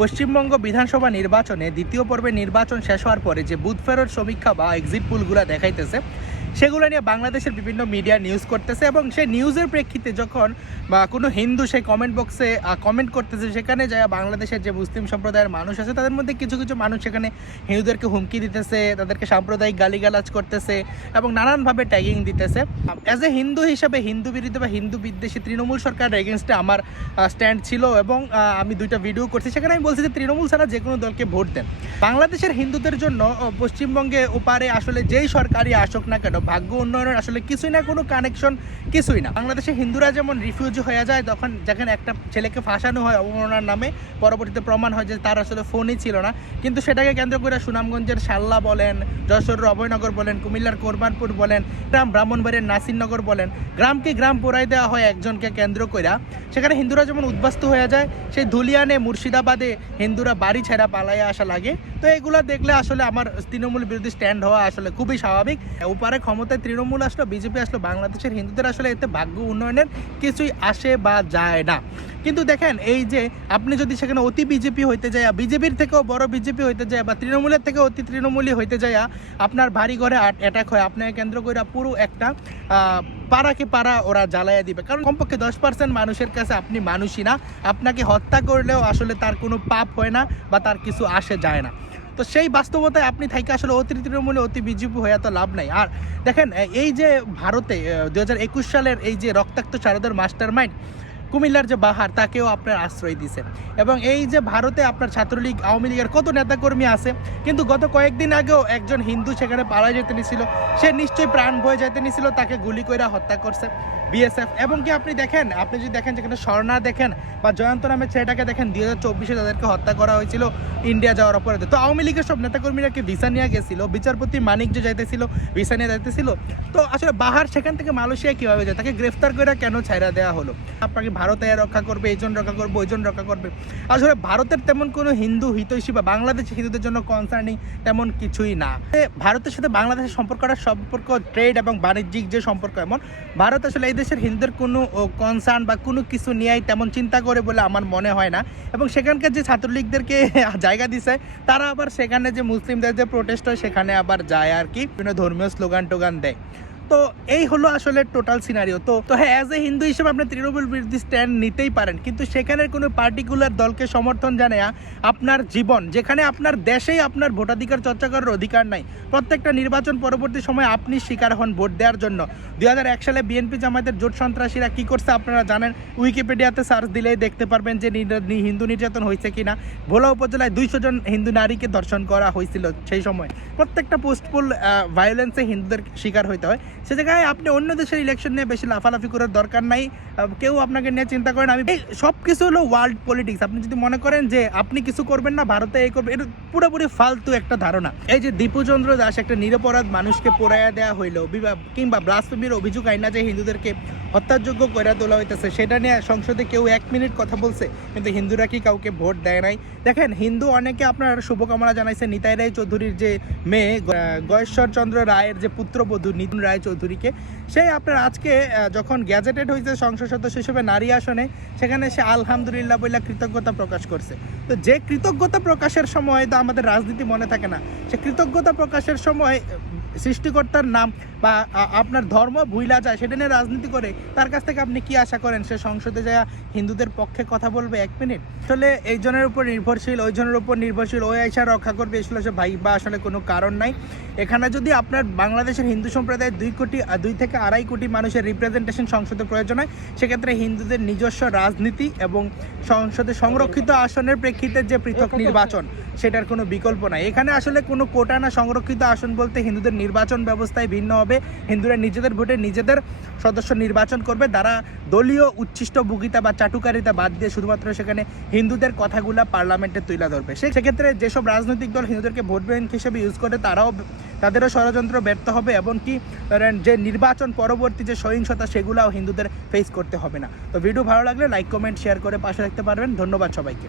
পশ্চিমবঙ্গ বিধানসভা নির্বাচনে দ্বিতীয় পর্বের নির্বাচন শেষ হওয়ার পরে যে বুথ ফেরত সমীক্ষা বা এক্সিট পোলগুলো দেখাইতেছে সেগুলো নিয়ে বাংলাদেশের বিভিন্ন মিডিয়া নিউজ করতেছে এবং সেই নিউজের প্রেক্ষিতে যখন বা কোনো হিন্দু সেই কমেন্ট বক্সে কমেন্ট করতেছে, সেখানে যায় বাংলাদেশের যে মুসলিম সম্প্রদায়ের মানুষ আছে তাদের মধ্যে কিছু কিছু মানুষ সেখানে হিন্দুদেরকে হুমকি দিতেছে, তাদেরকে সাম্প্রদায়িক গালিগালাজ করতেছে এবং নানানভাবে ট্যাগিং দিতেছে। অ্যাজ এ হিন্দু হিসাবে হিন্দু বিরোধী বা হিন্দু বিদ্বেষী তৃণমূল সরকারের এগেনস্টে আমার স্ট্যান্ড ছিল এবং আমি দুইটা ভিডিও করছি, সেখানে আমি বলছি যে তৃণমূল ছাড়া যে কোনো দলকে ভোট দেন। বাংলাদেশের হিন্দুদের জন্য পশ্চিমবঙ্গে ওপারে আসলে যেই সরকারই আসুক না কেন ভাগ্য উন্নয়নের আসলে কিছুই না, কোনো কানেকশন কিছুই না। বাংলাদেশে হিন্দুরা যেমন রিফিউজি হয়ে যায় তখন যেখানে একটা ছেলেকে ফাঁসানো হয় অবমাননার নামে, পরবর্তীতে প্রমাণ হয় যে তার আসলে ফোনই ছিল না, কিন্তু সেটাকে কেন্দ্র করে সুনামগঞ্জের শাল্লা বলেন, যশোরের অভয়নগর বলেন, কুমিল্লার কোরবানপুর বলেন, ব্রাহ্মণবাড়িয়ার নাসিরনগর বলেন, গ্রামকে গ্রাম পোড়াই দেওয়া হয় একজনকে কেন্দ্র করে। সেখানে হিন্দুরা যেমন উদ্বাস্তু হয়ে যায়, সেই ধুলিয়ানে মুর্শিদাবাদে হিন্দুরা বাড়ি ছেড়া পালাইয়া আসা লাগে। তো এগুলো দেখলে আসলে আমার তৃণমূল বিরোধী স্ট্যান্ড হওয়া আসলে খুবই স্বাভাবিক। উপরে ক্ষমতায় তৃণমূল আসলো, বিজেপি আসলো, বাংলাদেশের হিন্দুদের আসলে এতে ভাগ্য উন্নয়নের কিছুই আসে বা যায় না। কিন্তু দেখেন, এই যে আপনি যদি সেখানে অতি বিজেপি হইতে যায়, বিজেপির থেকেও বড় বিজেপি হইতে যায় বা তৃণমূলের থেকে অতি তৃণমূলই হইতে যায়, আপনার বাড়ি ঘরে অ্যাটাক হয়, আপনাকে কেন্দ্র করে পুরো একটা পাড়াকে পাড়া ওরা জ্বালাইয়া দিবে। কারণ কমপক্ষে 10% মানুষের কাছে আপনি মানুষই না, আপনাকে হত্যা করলেও আসলে তার কোনো পাপ হয় না বা তার কিছু আসে যায় না। তো সেই বাস্তবতায় আপনি থাইকে আসলে অতি তৃণমূলে অতি বিজেপি হয়ে তো লাভ নাই। আর দেখেন, এই যে ভারতে 2021 সালের এই যে রক্তাক্ত সারদার মাস্টার মাইন্ড কুমিল্লার যে বাহার, তাকেও আপনার আশ্রয় দিছে। এবং এই যে ভারতে আপনার ছাত্রলীগ আওয়ামী লীগের কত নেতাকর্মী আছে, কিন্তু গত কয়েকদিন আগেও একজন হিন্দু সেখানে পালায় যেতে নিছিল, সে নিশ্চয়ই প্রাণ ভয়ে যেতে নিছিল, তাকে গুলি করে হত্যা করছে বিএসএফ। এবং কি আপনি দেখেন, আপনি যদি দেখেন যেখানে স্বর্ণা দেখেন বা জয়ন্ত নামের ছেলেটাকে দেখেন, 2024-এ তাদেরকে হত্যা করা হয়েছিল ইন্ডিয়া যাওয়ার অপরাধে। তো আওয়ামী লীগের সব নেতাকর্মীরা কি ভিসা নিয়ে গেছিল? বিচারপতি মানিক যে যাইতেছিল ভিসা নিয়ে যাইতেছিল? তো আসলে বাহার সেখান থেকে মালয়েশিয়া কীভাবে যায়? তাকে গ্রেফতার করে কেন ছাইড়া দেওয়া হলো? আপনাকে ভারতে রক্ষা করবে, এইজন রক্ষা করবে, ওইজন রক্ষা করবে। আসলে ভারতের তেমন কোনো হিন্দু হিতৈষী বা বাংলাদেশের হিন্দুদের জন্য কনসার্নিং তেমন কিছুই না। ভারতের সাথে বাংলাদেশের সম্পর্ক ট্রেড এবং বাণিজ্যিক যে সম্পর্ক, এমন ভারত আসলে এই দেশের হিন্দুদের কোনো কনসার্ন বা কোনো কিছু নিয়েই তেমন চিন্তা করে বলে আমার মনে হয় না। এবং সেখানকার যে ছাত্রলীগদেরকে জায়গা দিছে, তারা আবার সেখানে যে মুসলিমদের যে প্রোটেস্ট হয় সেখানে আবার যায় আর কি, বিভিন্ন ধর্মীয় স্লোগান টোগান দেয়। তো এই হলো আসলে টোটাল সিনারিও। তো হ্যাঁ, অ্যাজ এ হিন্দু হিসেবে আপনি তৃণমূল বিরোধী স্ট্যান্ড নিতেই পারেন, কিন্তু সেখানের কোনো পার্টিকুলার দলকে সমর্থন জানায় আপনার জীবন, যেখানে আপনার দেশেই আপনার ভোটাধিকার চর্চা করার অধিকার নাই। প্রত্যেকটা নির্বাচন পরবর্তী সময় আপনি শিকার হন ভোট দেওয়ার জন্য। 2001 সালে বিএনপি জামায়াতের জোট সন্ত্রাসীরা কী করছে আপনারা জানেন, উইকিপিডিয়াতে সার্চ দিলেই দেখতে পারবেন যে হিন্দু নির্যাতন হয়েছে কিনা। ভোলা উপজেলায় 200 জন হিন্দু নারীকে ধর্ষণ করা হয়েছিল সেই সময়। প্রত্যেকটা পোস্টপোল ভায়োলেন্সে হিন্দুদের শিকার হইতে হয়। সে জায়গায় আপনি অন্য দেশের ইলেকশন নিয়ে বেশি লাফালাফি করার দরকার নাই। কেউ আপনাকে নিয়ে চিন্তা করেন। আমি সব কিছু হলো ওয়ার্ল্ড পলিটিক্স। আপনি যদি মনে করেন যে আপনি কিছু করবেন না, ভারতে এই করবে, এটা পুরোপুরি ফালতু একটা ধারণা। এই যে দীপুচন্দ্র দাস একটা নিরপরাধ মানুষকে পোড়াইয়া দেওয়া হইলো কিংবা ব্লাসফেমির অভিযোগ আইনা যে হিন্দুদেরকে হত্যাযোগ্য করে তোলা হইতেছে, সেটা নিয়ে সংসদে কেউ 1 মিনিট কথা বলছে, কিন্তু হিন্দুরা কি কাউকে ভোট দেয় নাই? দেখেন, হিন্দু অনেকে আপনার শুভকামনা জানাইছে নিতাই রায় চৌধুরীর যে মেয়ে গয়েশ্বর চন্দ্র রায়ের যে পুত্রবধূ নিতিন রায় চৌধুরীকে। সেই আপনার আজকে যখন গ্যাজেটেড হয়েছে সংসদ সদস্য হিসেবে নারী আসনে, সেখানে সে আলহামদুলিল্লাহ বলে কৃতজ্ঞতা প্রকাশ করছে। তো যে কৃতজ্ঞতা প্রকাশের সময় তো আমাদের রাজনীতি মনে থাকে না, সে কৃতজ্ঞতা প্রকাশের সময় সৃষ্টিকর্তার নাম বা আপনার ধর্ম ভুইলা যায়, সেটা নিয়ে রাজনীতি করে, তার কাছ থেকে আপনি কি আশা করেন সে সংসদে যায় হিন্দুদের পক্ষে কথা বলবে 1 মিনিট? আসলে এই জনের উপর নির্ভরশীল, ওই জনের উপর নির্ভরশীল, ওই আইসা রক্ষা করবে, আসলে সে ভাই বা আসলে কোনো কারণ নাই। এখানে যদি আপনার বাংলাদেশের হিন্দু সম্প্রদায়ের 2 থেকে 2.5 কোটি মানুষের রিপ্রেজেন্টেশন সংসদে প্রয়োজন হয়, সেক্ষেত্রে হিন্দুদের নিজস্ব রাজনীতি এবং সংসদে সংরক্ষিত আসনের প্রেক্ষিতে যে পৃথক নির্বাচন, সেটার কোনো বিকল্প নাই। এখানে আসলে কোনো কোটা না, সংরক্ষিত আসন বলতে হিন্দুদের নির্বাচন ব্যবস্থায় ভিন্ন হবে। হিন্দুরা নিজেদের ভোটে নিজেদের সদস্য নির্বাচন করবে, তারা দলীয় উচ্ছিষ্ট ভোগিতা বা চাটুকারিতা বাদ দিয়ে শুধুমাত্র সেখানে হিন্দুদের কথাগুলা পার্লামেন্টে তুলে ধরবে। সেক্ষেত্রে যেসব রাজনৈতিক দল হিন্দুদেরকে ভোট ব্যাংক হিসেবে ইউজ করে, তাদেরও ষড়যন্ত্র ব্যর্থ হবে এবং কি যে নির্বাচন পরবর্তী যে সহিংসতা, সেগুলাও হিন্দুদের ফেস করতে হবে না। তো ভিডিও ভালো লাগলে লাইক, কমেন্ট, শেয়ার করে পাশে রাখতে পারবেন। ধন্যবাদ সবাইকে।